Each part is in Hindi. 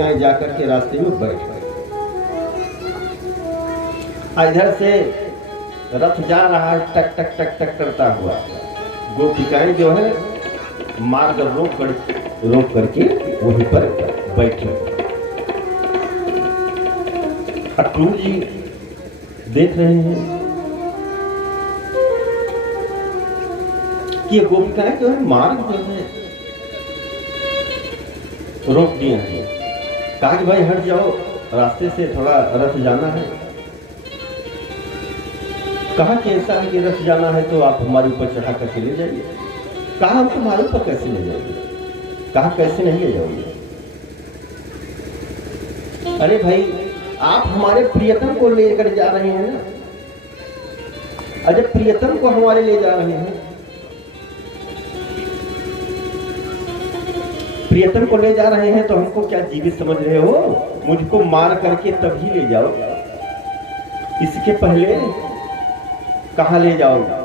गोपिकाएं जाकर के रास्ते में बैठ गई। इधर से रथ जा रहा है टक टक टक टक करता हुआ। गोपिकाएं जो है मार्ग रोक करके वहीं पर बैठी। अक्रूर जी देख रहे हैं कि ये गोपिकाएं जो है मार्ग जो है रोक दिए हैं। कहा कि भाई हट जाओ, रास्ते से थोड़ा रथ जाना है। कहा कि ऐसा है कि रथ जाना है तो आप हमारे ऊपर चढ़ा करके ले जाइए। कहा हम तुम्हारे ऊपर कैसे ले जाएंगे? कहा कैसे नहीं ले जाओगे? अरे भाई आप हमारे प्रियतम को लेकर जा रहे हैं ना। अरे प्रियतम को हमारे ले जा रहे हैं, प्रियतम को ले जा रहे हैं तो हमको क्या जीवित समझ रहे हो? मुझको मार करके तभी ले जाओ, इसके पहले कहां ले जाओगे?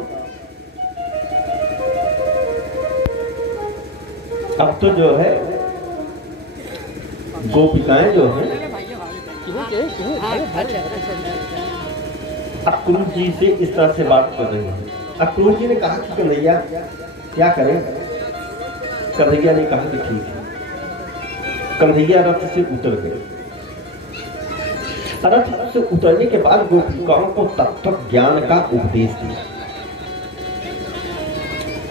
अब तो जो है गोपिकाएं जो है अक्रूर जी से इस तरह से बात कर रही हैं। अक्रूर जी ने कहा कि कन्हैया क्या करें? कन्हैया ने कहा कि ठीक है। कन्हैया रथ से उतर गए। रथ से उतरने के बाद गोपिकाओं को तत्व ज्ञान का उपदेश दिया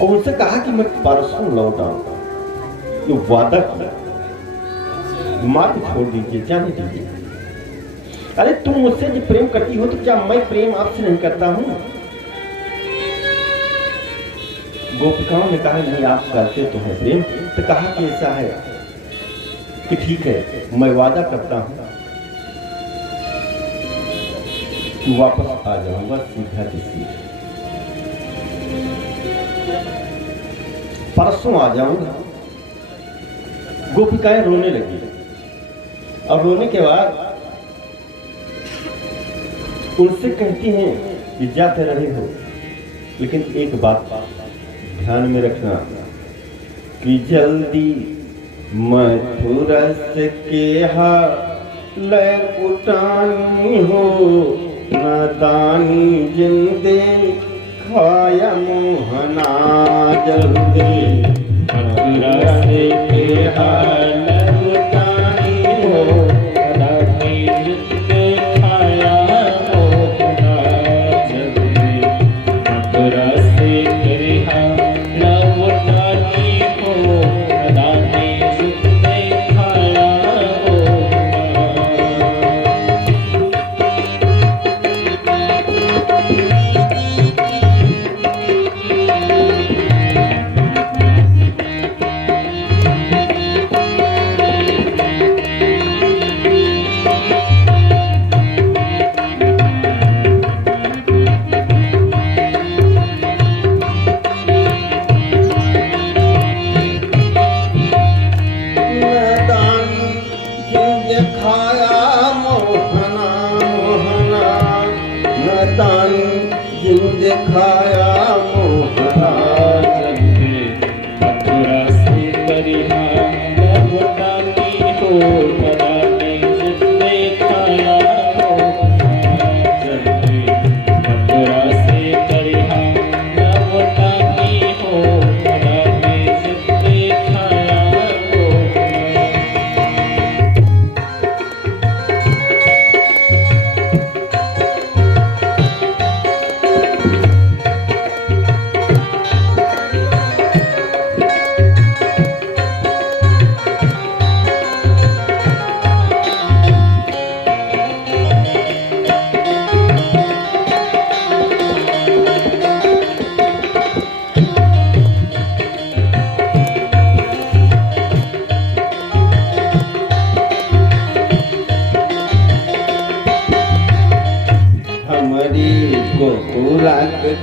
और उनसे कहा कि मैं परसों लौट आऊंगा। जो वादा किया, मार्ग छोड़ दीजिए, जाने दीजिए। अरे तुम मुझसे जो प्रेम करती हो तो क्या मैं प्रेम आपसे नहीं करता हूं? गोपिकाओं ने कहा नहीं आप करते तो है प्रेम। तो कहा कि ऐसा है कि ठीक है, मैं वादा करता हूं कि वापस आ जाऊंगा सीधा के सीधा, परसों आ जाऊंगा। गोपिकाएं रोने लगी और रोने के बाद उनसे कहती हैं कि जाते रहे हो, लेकिन एक बात ध्यान में रखना कि जल्दी मथुरा से केहा ले उठानी हो, नादानी जिंदे खाया मोहना। जल्दी मथुरा से केहा ले उठानी हो, नादानी जिंदे खाया मोहना। जल्दी मथुरा से केहा ले उठानी हो, नादानी जिंदे खाया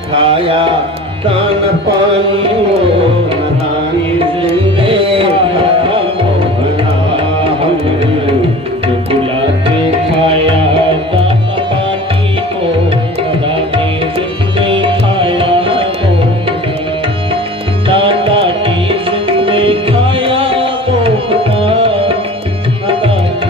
खाया दान पानी हो, नहानी जिंदे खाया मोहना। हमने जो बुला के खाया दान पानी हो, नहानी जिंदे खाया मोहना। दादानी जिंदे खाया मोहना, नहानी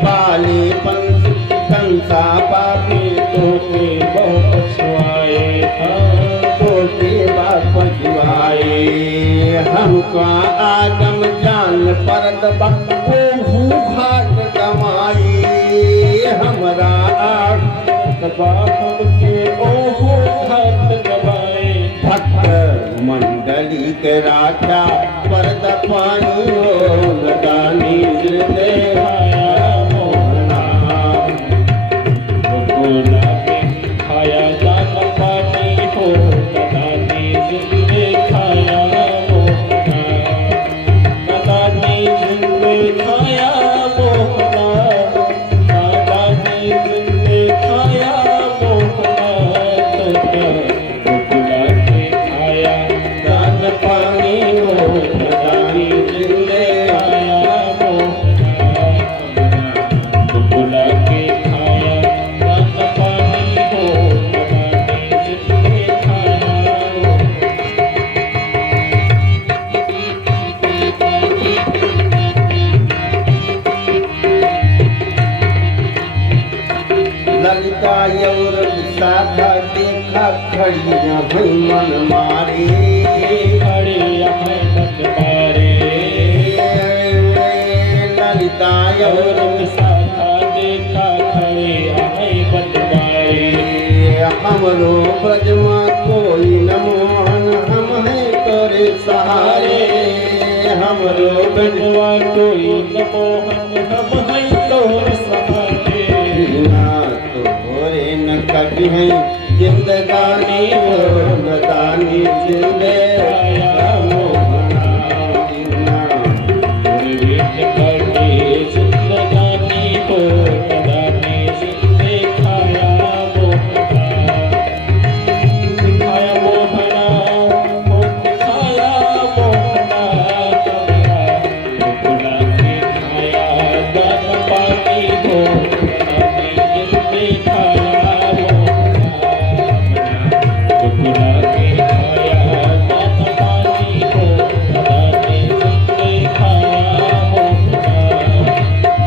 बाली पंस कंसा पापी तोते बहुत पछुआए, तोते बाप पछुआए। हमका आदम जान परद बहू घाट कमाई, हमरा बाप के ओहो घाट गवाए। भक्त मंडली के राजा परद पानी हो नदानी हृदय आया मोहना, गोकुला में खाया जान पानी हो नदानी हृदय खाया मोहना, नदानी हृदय खाया मोहना, नदानी हृदय खाया मोहना। तो गोकुला में खाया जान पानी हो नदानी हृदय आया मोहना, गोकुला के खाया जान पानी हो नदानी हृदय खाया। ललिता और विशाखा देखा खड़िया भई मन मारे, खड़िया भई मन मारे। ललिता और विशाखा देखा खड़िया भई मन मारे। हमरो ब्रजमा कोई न मोहन हम है तोरे सहारे, हमरो ब्रजमा कोई न मोहन हम है तोरे सहारे। तोरे न कभी है जिंदगानी हो नदानी जिंदे आया मोहना, जिंदगानी हो नदानी जिंदे खाया मोहना, दिखाया मोहना हो दिखाया मोहना। गोकुला के खाया जान पानी हो नदानी जिंदे खाया मोहना, गोकुला के खाया जान पानी हो नदानी जिंदे खाया मोहना,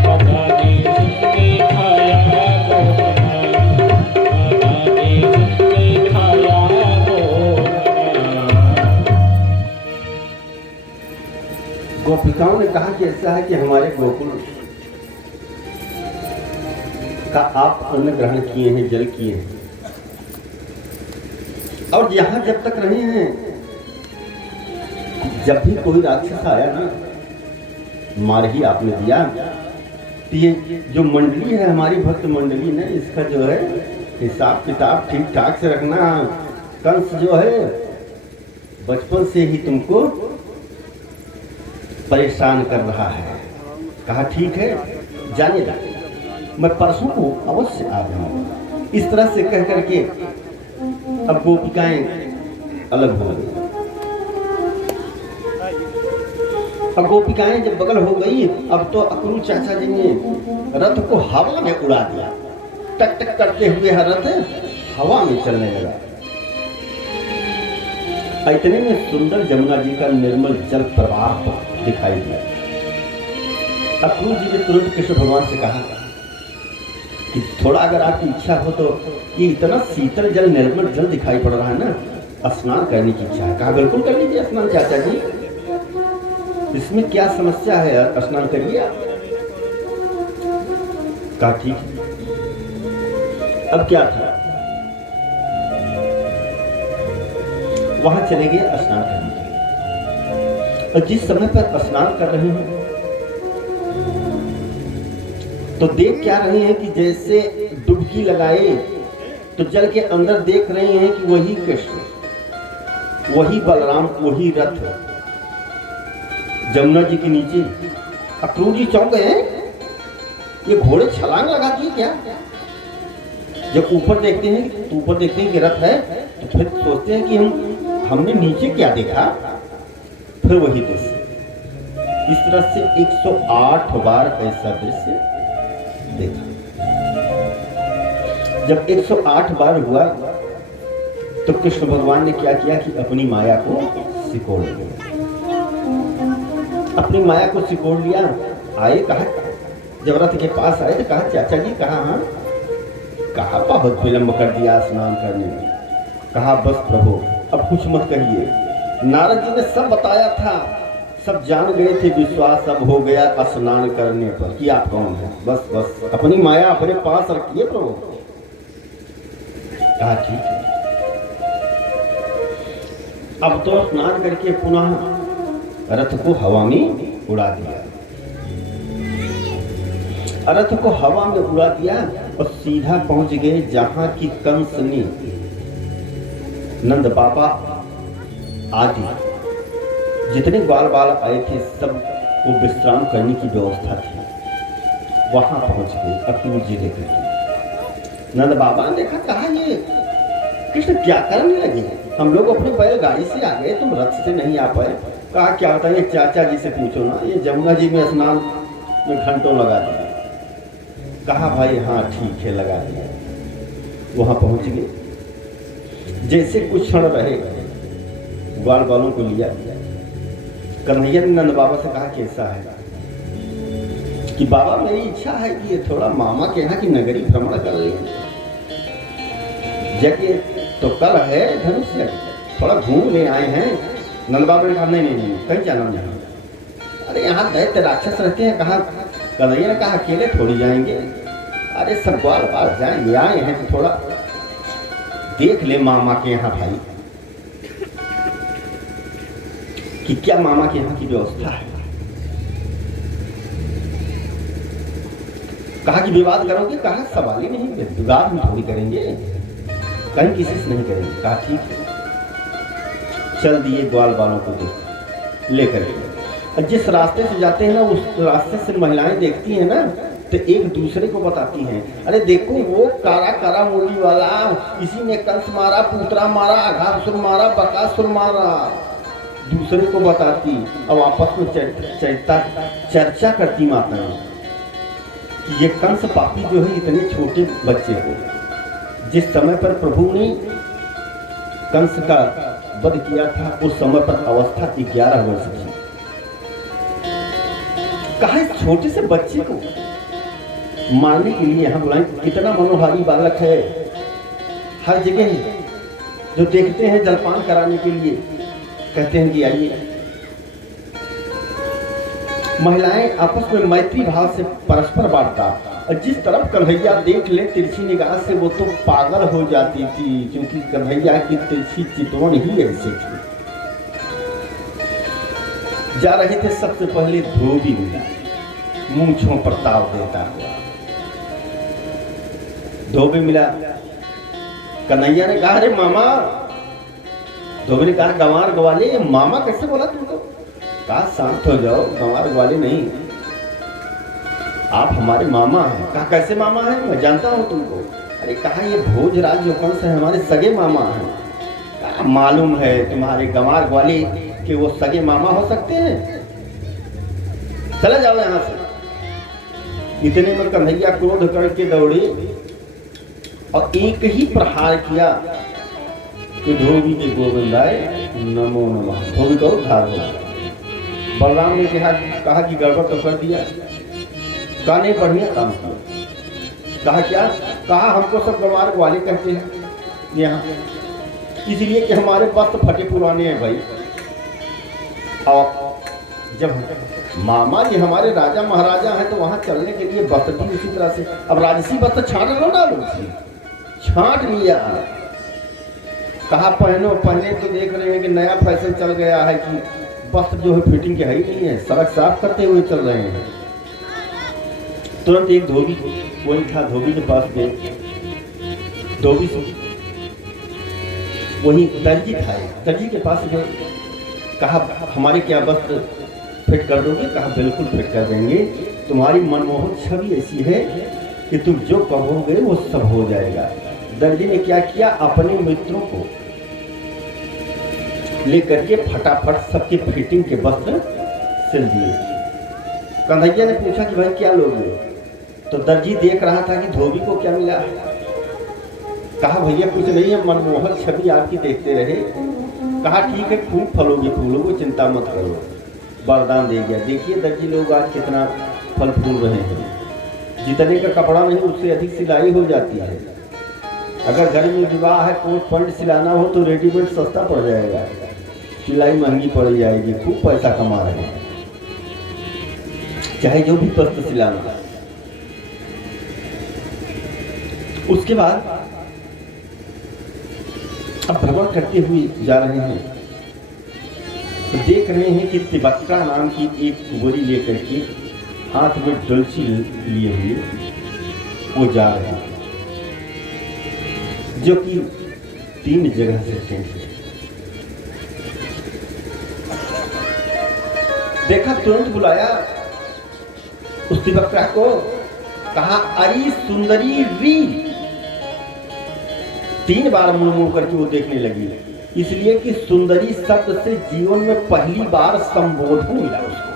नदानी जिंदे खाया मोहना, नदानी जिंदे खाया मोहना। गोपिकाओं ने कहा कि ऐसा है कि हमारे गोकुल का आप अन्न ग्रहण किए हैं, जल किए हैं, और यहां जब तक रहे हैं, जब भी कोई राक्षस आया ना, मार ही आपने दिया। तो ये जो मंडली है हमारी भक्त मंडली ने, इसका जो है हिसाब किताब ठीक ठाक से रखना। कंस जो है बचपन से ही तुमको परेशान कर रहा है। कहा ठीक है, जाने दो, मैं परसों को अवश्य आ जाऊंगा। इस तरह से कह करके अब गोपिकाएं अलग हो गई। अब गोपिकाएं जब बगल हो गई, अब तो अक्रूर चाचा जी ने रथ को हवा में उड़ा दिया। टक टक करते हुए रथ हवा में चलने लगा। इतने में सुंदर जमुना जी का निर्मल जल प्रवाह दिखाई दिया। अक्रूर जी ने तुरंत कृष्ण भगवान से कहा कि थोड़ा अगर आपकी इच्छा हो तो ये इतना शीतल जल, निर्मल जल दिखाई पड़ रहा है ना, स्नान करने की इच्छा है। कहा बिल्कुल कर लीजिए स्नान चाचा जी, इसमें क्या समस्या है, स्नान करिए आप। कहा ठीक है। अब क्या था, वहां चले गए स्नान करने के लिए। और जिस समय पर स्नान कर रहे हैं तो देख क्या रहे हैं कि जैसे डुबकी लगाए तो जल के अंदर देख रहे हैं कि वही कृष्ण, वही बलराम, वही रथ जमुना जी के नीचे। अक्रूर जी चौंक गए, ये घोड़े छलांग लगा दिए क्या? जब ऊपर देखते हैं तो ऊपर देखते हैं कि रथ है, तो फिर सोचते हैं कि हमने नीचे क्या देखा, फिर वही दृश्य। इस तरह से 108 बार ऐसा दृश्य देखा। जब 108 बार हुआ तो कृष्ण भगवान ने क्या किया कि अपनी माया को सिकोड़ लिया। अपनी माया को सिकोड़ लिया। आए कहा जब रथ के पास आए तो कहा चाचा जी कहा हाँ, कहा बहुत विलंब कर दिया स्नान करने में। कहा बस प्रभु अब कुछ मत कहिए, नारद जी ने सब बताया था, सब जान गए थे, विश्वास अब हो गया स्नान करने पर कि आप कौन हैं। बस बस अपनी माया अपने पास रखिए प्रभु। कहा ठीक है। अब तो स्नान करके पुनः रथ को हवा में उड़ा दिया, रथ को हवा में उड़ा दिया और सीधा पहुंच गए जहां की कंस ने नंद बाबा आदि जितने ग्वाल बाल आए थे सब को विश्राम करने की व्यवस्था थी, वहां पहुंच गए अक्रूर जी लेकर। नंद बाबा ने देखा, कहा ये कृष्ण क्या करने लगे, हम लोग अपनी बैलगाड़ी से आ गए, तुम रथ से नहीं आ पाए। कहा क्या होता है, चाचा जी से पूछो ना, ये जमुना जी में स्नान में घंटों लगा दिया। कहा भाई हाँ ठीक है लगा दिया। वहां पहुंच गए, जैसे कुछ क्षण रहे ग्वाल बालों को लिया। कन्हैया ने नंद बाबा से कहा कैसा है, कि बाबा मेरी इच्छा है कि ये थोड़ा मामा के यहाँ की नगरी भ्रमण कर ले, जगह तो कल है धनुष यज्ञ, थोड़ा घूम ले आए हैं। नंद बाबा ने कहा नहीं नहीं नहीं कहीं जाना नहीं, अरे यहाँ दैत्य राक्षस रहते हैं। कहा कन्हैया ने कहा अकेले थोड़ी जाएंगे, अरे सब ग्वाल बाल जाएंगे, आए हैं तो थोड़ा देख ले मामा के यहाँ भाई कि क्या मामा के यहाँ की व्यवस्था है। कहा कि विवाद करोगे, कहा सवाल ही नहीं, विवाद हम थोड़ी करेंगे, कहीं किसी से नहीं करेंगे। कहा ठीक है। चल दिए ग्वाल बालों को लेकर के, जिस रास्ते से जाते हैं ना उस रास्ते से महिलाएं देखती हैं ना तो एक दूसरे को बताती हैं, अरे देखो वो कारा कारा मूली वाला, इसी ने कंस मारा, पूतरा मारा, अघासुर मारा, बकासुर मारा, दूसरे को बताती। अब आपस में चर्चा करती माताएं कि ये कंस पापी जो है इतने छोटे बच्चे को, जिस समय पर प्रभु ने कंस का वध किया था उस समय पर अवस्था 11 वर्ष की। कहा इस छोटे से बच्चे को मारने के लिए यहाँ बुलाएं, कितना मनोहारी बालक है। हर जगह जो देखते हैं जलपान कराने के लिए कहते हैं कि आइए। महिलाएं आपस में मैत्री भाव से परस्पर बांटता, और जिस तरफ कन्हैया देख ले तिरछी निगाह से वो तो पागल हो जाती थी, क्योंकि कन्हैया की तिरछी चितवन ही ऐसी थी। जा रहे थे सबसे पहले धोबी मिला, मूंछों पर ताव देता हुआ धोबी मिला। कन्हैया ने कहा अरे मामा, धोबी ने कहा गंवार ग्वाले, मामा कैसे बोला तुमको। कहा शांत हो जाओ, गंवार ग्वाले नहीं, आप हमारे मामा हैं। कहा कैसे मामा हैं, मैं जानता हूं तुमको। अरे कहा ये भोजराज जो कंस है हमारे सगे मामा हैं। कहा मालूम है तुम्हारे गंवार ग्वाले कि वो सगे मामा हो सकते हैं, चले जाओ यहां से। इतने में कन्हैया क्रोध करके दौड़े और एक ही प्रहार किया कि धोबी के गोविंद आए नमो नमः, धोबी का उद्धार हो। बलराम ने कहा कि गड़बड़ तो कर दिया। कहा नहीं बढ़िया काम किया। कहा क्या, कहा हमको सब गंवार ग्वाले कहते हैं यहाँ, इसलिए कि हमारे वस्त्र फटे पुराने हैं भाई। और जब मामा जी हमारे राजा महाराजा हैं तो वहां चलने के लिए वस्त्र भी उसी तरह से। अब राजसी वस्त्र छाट लो ना, छाट लिया। कहा पहनो, पहने तो देख रहे हैं कि नया फैशन चल गया है कि वस्त्र जो है फिटिंग के है ही नहीं है, सड़क साफ करते हुए चल रहे हैं। तुरंत एक धोबी वही था, धोबी के पास गए, धोबी से वही दर्जी था, दर्जी के पास गए। कहा हमारे क्या वस्त्र फिट कर दोगे। कहा बिल्कुल फिट कर देंगे, तुम्हारी मनमोहक छवि ऐसी है कि तुम जो कहोगे वो सब हो जाएगा। दर्जी ने क्या किया, अपने मित्रों को लेकर के फटाफट सबके फिटिंग के वस्त्र सिल दिए। कन्हैया ने पूछा कि भाई क्या लोगे, तो दर्जी देख रहा था कि धोबी को क्या मिला। कहा भैया कुछ नहीं है, मनमोहक छवि आपकी देखते रहे। कहा ठीक है, खूब फलोगे फूलोगे, चिंता मत करो, वरदान दे गया। देखिए दर्जी लोग आज कितना फल फूल रहे हैं। जितने का कपड़ा नहीं उससे अधिक सिलाई हो जाती है। अगर घर में विवाह है, कोट पैंट सिलाना हो तो रेडीमेड सस्ता पड़ जाएगा, सिलाई महंगी पड़ जाएगी। खूब पैसा कमा रहे हैं, चाहे जो भी वस्त्र सिलाना। उसके बाद अब भ्रमण करते हुए जा रहे हैं तो देख रहे हैं कि तिबक्का नाम की एक कुंवरी लेकर के हाथ में डुलची लिए हुए वो जा रहे हैं, जो कि 3 जगह से टेंट है। देखा, तुरंत बुलाया उस तिबक्का को, कहा अरे सुंदरी री। 3 बार मुड़ मुड़ करके वो देखने लगी, इसलिए कि सुंदरी शब्द से जीवन में पहली बार संबोधन मिला उसको।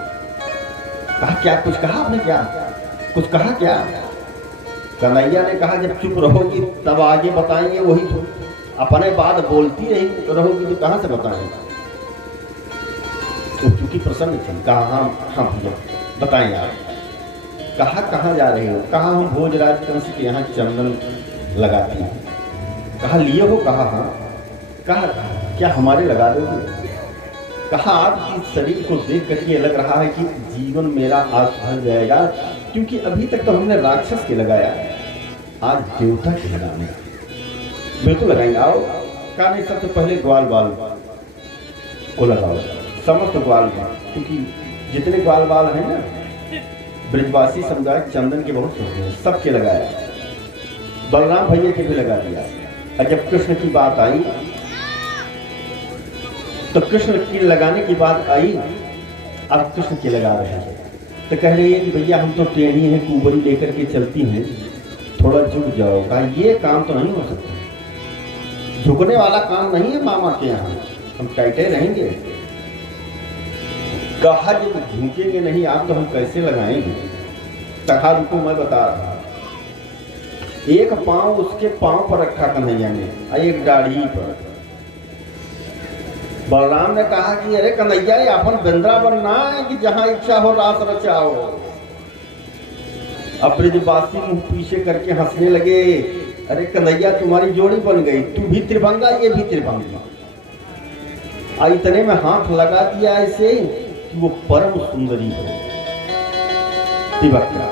कहा क्या, कुछ कहा आपने, क्या कुछ कहा क्या? कन्हैया ने कहा जब चुप रहोगी तब आगे बताएंगे, वही तो अपने बात बोलती रही रहोगी तो कहां से बताएं। तो चूंकि प्रसन्न थी, कहा हाँ भैया बताएं आप। कहा कहाँ जा रहे हो? कहा हम भोजराज कंस के यहाँ चंदन लगाते हैं। कहा लिए हो? कहा हाँ। कहा क्या हमारे लगा दोगे? कहा आपकी शरीर को देख करके लग रहा है कि जीवन मेरा आज सुधर जाएगा, क्योंकि अभी तक तो हमने राक्षस के लगाया, आज देवता के लगाने। बिल्कुल लगाएंगे, आओ। कहा नहीं, सबसे पहले ग्वाल बाल को लगाओ, समस्त ग्वाल बाल, क्योंकि जितने ग्वाल बाल हैं ना ब्रजवासी समुदाय चंदन के बहुत शौकीन हैं, सबके लगाया। बलराम भैया के भी लगा दिया। और जब कृष्ण की बात आई तो कृष्ण की लगाने की बात आई, अब कृष्ण के लगा रहे हैं। तो कह रही है कि भैया हम तो टेढ़ी हैं, कुंवरी लेकर के चलती हैं, थोड़ा झुक जाओ। कहा ये काम तो नहीं हो सकता, झुकने वाला काम नहीं है मामा के यहाँ, हम टाइटे रहेंगे। कहा जब झुकेंगे नहीं आप तो हम कैसे लगाएंगे? कहा रुको मैं बता रहा। एक पांव उसके पांव पर रखा कन्हैया ने और एक दाढ़ी पर। बलराम ने कहा कि अरे कन्हैया ये अपन वृंदावन ना है कि जहां इच्छा हो रास रचाओ। अब ब्रजवासी मुंह पीछे करके हंसने लगे, अरे कन्हैया तुम्हारी जोड़ी बन गई, तू भी त्रिभंगा ये भी त्रिभंगा। और इतने में हाथ लगा दिया ऐसे कि वो परम सुंदरी हो, तिबक्का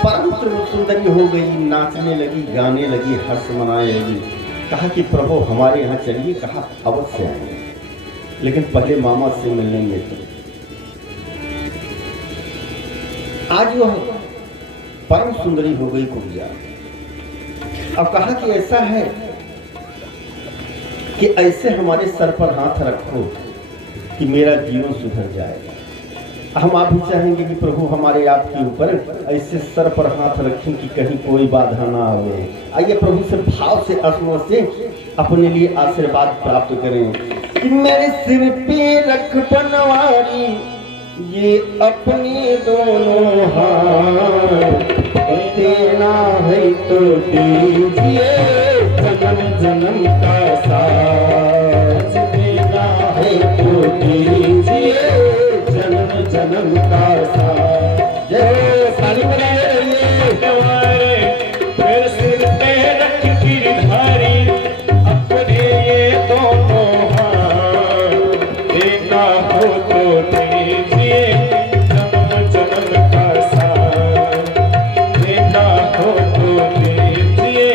परम सुंदरी हो गई, नाचने लगी, गाने लगी, हर्ष मनाने लगी। कहा कि प्रभु हमारे यहाँ चलिए। कहा अवश्य आएंगे, लेकिन पहले मामा से मिलेंगे। तो आज वह परम सुंदरी हो गई कुबिया। अब कहा कि ऐसा है कि ऐसे हमारे सर पर हाथ रखो कि मेरा जीवन सुधर जाए। हम आप भी चाहेंगे कि प्रभु हमारे आपके ऊपर ऐसे सर पर हाथ रखें कि कहीं कोई बाधा ना आवे। आइए प्रभु से भाव से असमों से अपने लिए आशीर्वाद प्राप्त करें कि मेरे सिर पे रख बनवारी ये अपने दोनों हाथ, देना है तो दीजिए जन्म जन्म का साथ, देना है तो दीजिए जन्म जन्म का साथ। जय काली बना रहिए तुम्हारे फिर सिर पे रख गिरधारी अपने ये दोनों हाथ, देना हो तो दीजिए जन्म जन्म का साथ, देना हो तो दीजिए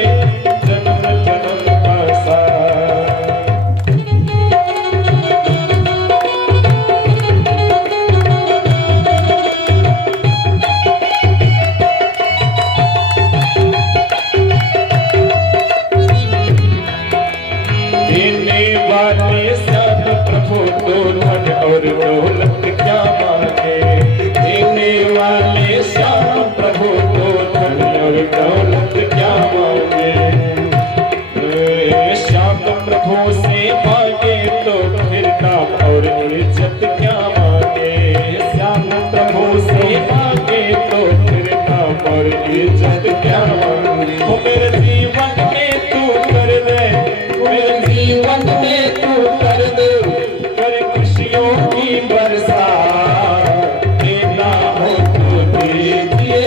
जन्म जन्म का साथ। और दौलत क्या मांगे, देने वाले श्याम प्रभु को धन और दौलत क्या मांगे। श्याम प्रभु से मांगे तो फिर नाम और इज्जत क्या मांगे, श्याम प्रभु से मांगे तो फिर नाम और इज्जत क्या मांगे। वो मेरे जीवन में तू कर दे, मेरे जीवन में तू कर दे खुशियों की बरसात, देना है तो दीजिए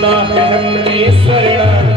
सुना है हमने शरणा